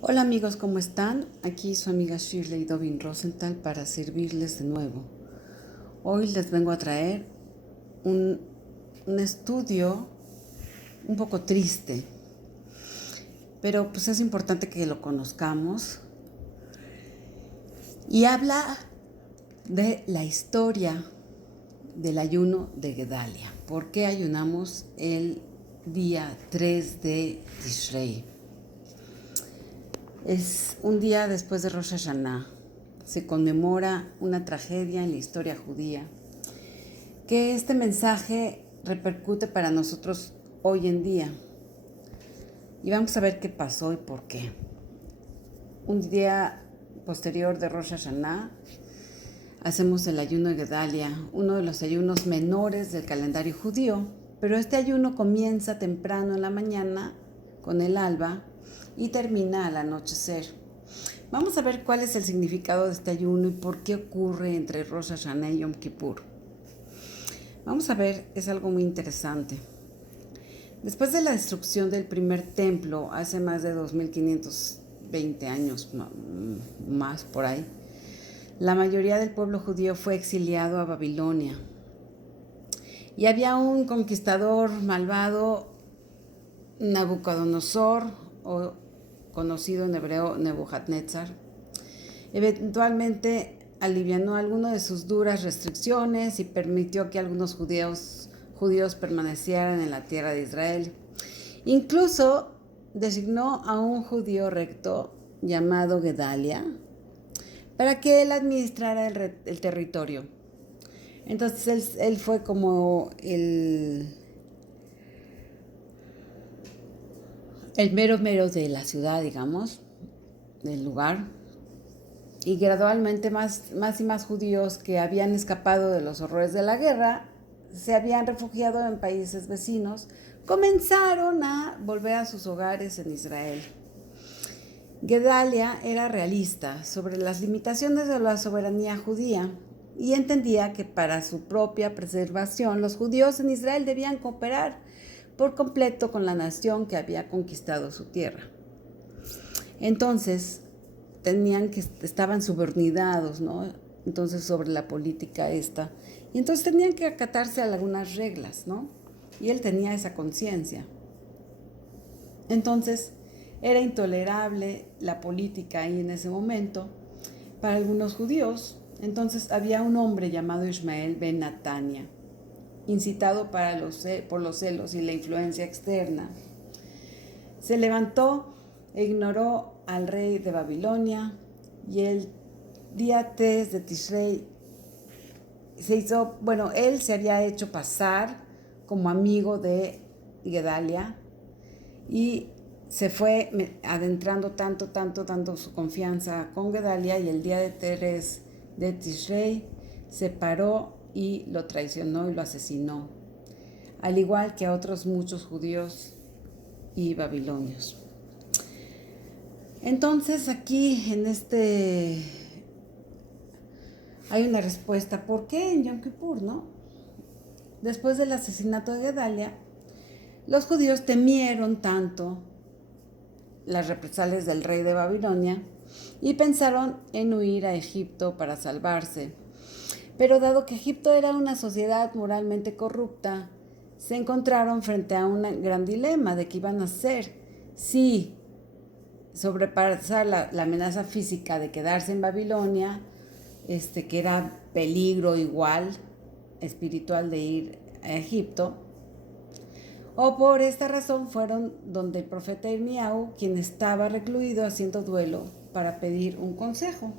Hola amigos, ¿cómo están? Aquí su amiga Shirley Dovin Rosenthal para servirles de nuevo. Hoy les vengo a traer un, un estudio un poco triste, pero pues es importante que lo conozcamos y habla de la historia del ayuno de Gedalia. ¿Por qué ayunamos el día 3 de Tishrei? Es un día después de Rosh Hashanah. Se conmemora una tragedia en la historia judía. Que este mensaje repercute para nosotros hoy en día. Y vamos a ver qué pasó y por qué. Un día posterior de Rosh Hashanah hacemos el ayuno de Gedalia, uno de los ayunos menores del calendario judío. Pero este ayuno comienza temprano en la mañana con el alba y termina al anochecer. Vamos a ver cuál es el significado de este ayuno y por qué ocurre entre Rosh Hashanah y Yom Kippur. Vamos a ver, es algo muy interesante. Después de la destrucción del primer templo, hace más de 2520 años, más por ahí, la mayoría del pueblo judío fue exiliado a Babilonia. Y había un conquistador malvado, Nabucodonosor, o conocido en hebreo Nebuchadnezzar. Eventualmente alivianó algunas de sus duras restricciones y permitió que algunos judíos permanecieran en la tierra de Israel. Incluso designó a un judío recto llamado Gedalia para que él administrara el territorio. Entonces él fue como el mero mero de la ciudad, digamos, del lugar. Y gradualmente más y más judíos que habían escapado de los horrores de la guerra, se habían refugiado en países vecinos, comenzaron a volver a sus hogares en Israel. Gedalia era realista sobre las limitaciones de la soberanía judía y entendía que para su propia preservación los judíos en Israel debían cooperar por completo con la nación que había conquistado su tierra. Entonces, estaban subordinados, ¿no? Entonces, sobre la política esta. Y entonces tenían que acatarse a algunas reglas, ¿no? Y él tenía esa conciencia. Entonces, era intolerable la política ahí en ese momento para algunos judíos. Entonces, había un hombre llamado Ismael ben Natania, incitado por los celos y la influencia externa. Se levantó e ignoró al rey de Babilonia y el día 3 de Tishrei él se había hecho pasar como amigo de Gedalia y se fue adentrando tanto su confianza con Gedalia, y el día de 3 de Tishrei se paró y lo traicionó y lo asesinó, al igual que a otros muchos judíos y babilonios. Entonces aquí en hay una respuesta. ¿Por qué en Yom Kippur, no? Después del asesinato de Gedalia, los judíos temieron tanto las represalias del rey de Babilonia y pensaron en huir a Egipto para salvarse. Pero dado que Egipto era una sociedad moralmente corrupta, se encontraron frente a un gran dilema de qué iban a hacer. Si sobrepasar la amenaza física de quedarse en Babilonia, que era peligro igual espiritual de ir a Egipto, o por esta razón fueron donde el profeta Irmiau, quien estaba recluido haciendo duelo, para pedir un consejo.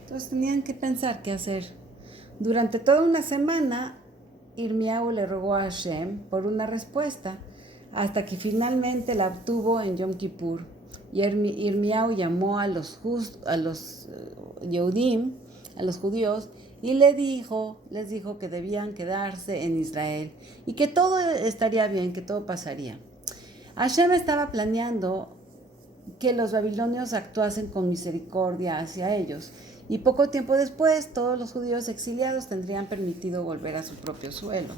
Entonces tenían que pensar qué hacer. Durante toda una semana, Irmiau le rogó a Hashem por una respuesta, hasta que finalmente la obtuvo en Yom Kippur. Y Irmiau llamó a los Yehudim, a los judíos, y les dijo que debían quedarse en Israel y que todo estaría bien, que todo pasaría. Hashem estaba planeando que los babilonios actuasen con misericordia hacia ellos, y poco tiempo después todos los judíos exiliados tendrían permitido volver a su propio suelo.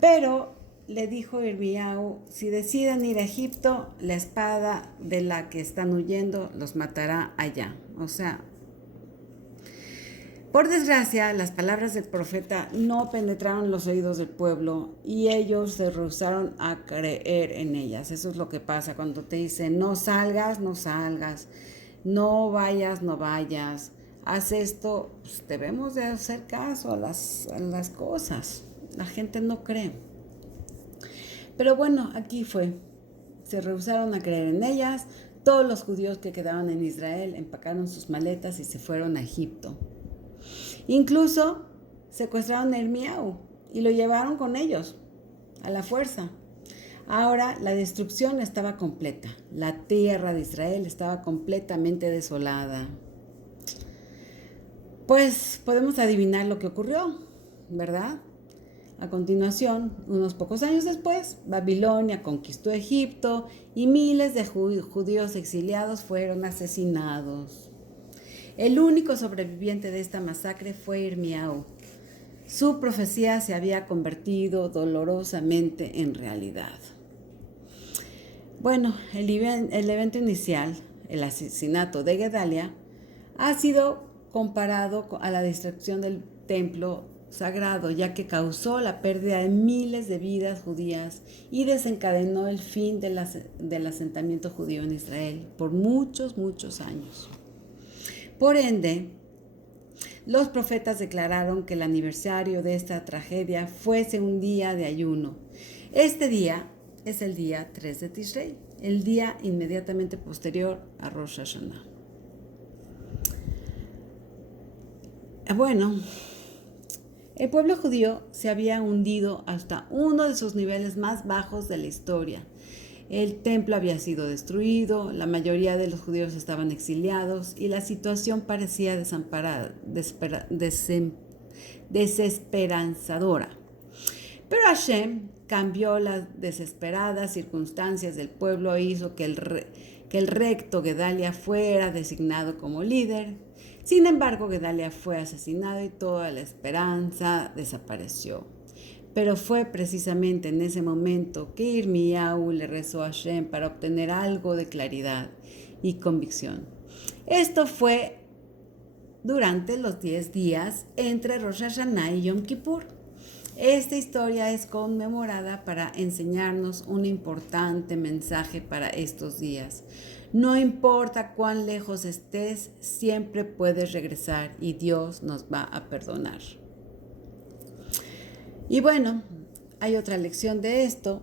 Pero le dijo Irmiau, si deciden ir a Egipto, la espada de la que están huyendo los matará allá. O sea, por desgracia, las palabras del profeta no penetraron los oídos del pueblo y ellos se rehusaron a creer en ellas. Eso es lo que pasa cuando te dicen, no salgas, no salgas, no vayas, no vayas, haz esto. Pues debemos de hacer caso a las cosas. La gente no cree. Pero bueno, aquí fue. Se rehusaron a creer en ellas. Todos los judíos que quedaban en Israel empacaron sus maletas y se fueron a Egipto. Incluso secuestraron a Irmiau y lo llevaron con ellos a la fuerza. Ahora la destrucción estaba completa. La tierra de Israel estaba completamente desolada. Pues podemos adivinar lo que ocurrió, ¿verdad? A continuación, unos pocos años después, Babilonia conquistó Egipto y miles de judíos exiliados fueron asesinados. El único sobreviviente de esta masacre fue Irmiau. Su profecía se había convertido dolorosamente en realidad. Bueno, el evento inicial, el asesinato de Gedalia, ha sido comparado a la destrucción del templo sagrado, ya que causó la pérdida de miles de vidas judías y desencadenó el fin del asentamiento judío en Israel por muchos, muchos años. Por ende, los profetas declararon que el aniversario de esta tragedia fuese un día de ayuno. Este día es el día 3 de Tishrei, el día inmediatamente posterior a Rosh Hashanah. Bueno, el pueblo judío se había hundido hasta uno de sus niveles más bajos de la historia. El templo había sido destruido, la mayoría de los judíos estaban exiliados y la situación parecía desesperanzadora. Pero Hashem cambió las desesperadas circunstancias del pueblo e hizo que el recto Gedalia fuera designado como líder. Sin embargo, Gedalia fue asesinado y toda la esperanza desapareció. Pero fue precisamente en ese momento que Irmiau le rezó a Hashem para obtener algo de claridad y convicción. Esto fue durante los 10 días entre Rosh Hashanah y Yom Kippur. Esta historia es conmemorada para enseñarnos un importante mensaje para estos días. No importa cuán lejos estés, siempre puedes regresar y Dios nos va a perdonar. Y bueno, hay otra lección de esto,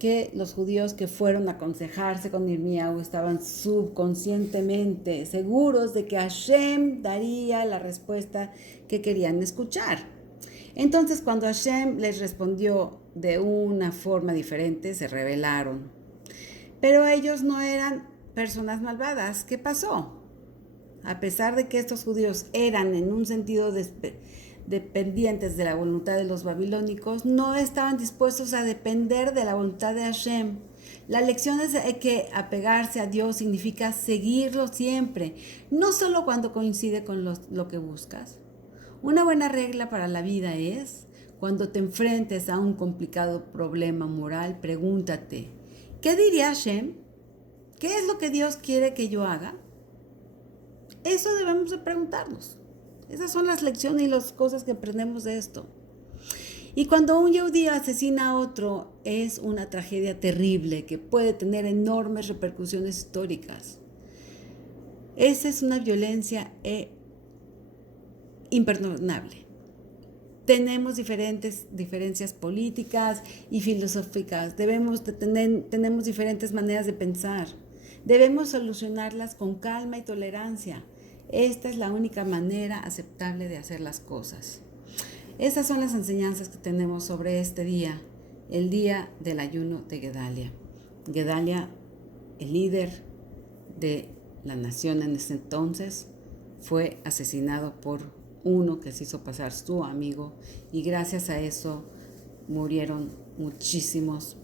que los judíos que fueron a aconsejarse con Irmiau estaban subconscientemente seguros de que Hashem daría la respuesta que querían escuchar. Entonces, cuando Hashem les respondió de una forma diferente, se rebelaron. Pero ellos no eran personas malvadas. ¿Qué pasó? A pesar de que estos judíos eran en un sentido dependientes de la voluntad de los babilónicos, no estaban dispuestos a depender de la voluntad de Hashem. La lección es que apegarse a Dios significa seguirlo siempre, no solo cuando coincide con lo que buscas. Una buena regla para la vida es, cuando te enfrentes a un complicado problema moral, pregúntate, ¿qué diría Hashem? ¿Qué es lo que Dios quiere que yo haga? Eso debemos de preguntarnos. Esas son las lecciones y las cosas que aprendemos de esto. Y cuando un yehudí asesina a otro, es una tragedia terrible que puede tener enormes repercusiones históricas. Esa es una violencia imperdonable. Tenemos diferencias políticas y filosóficas. Tenemos diferentes maneras de pensar. Debemos solucionarlas con calma y tolerancia. Esta es la única manera aceptable de hacer las cosas. Esas son las enseñanzas que tenemos sobre este día, el día del ayuno de Gedalia. Gedalia, el líder de la nación en ese entonces, fue asesinado por uno que se hizo pasar su amigo y gracias a eso murieron muchísimos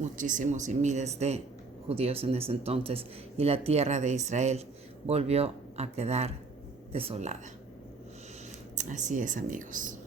y miles de judíos en ese entonces y la tierra de Israel volvió a quedar desolada. Así es, amigos.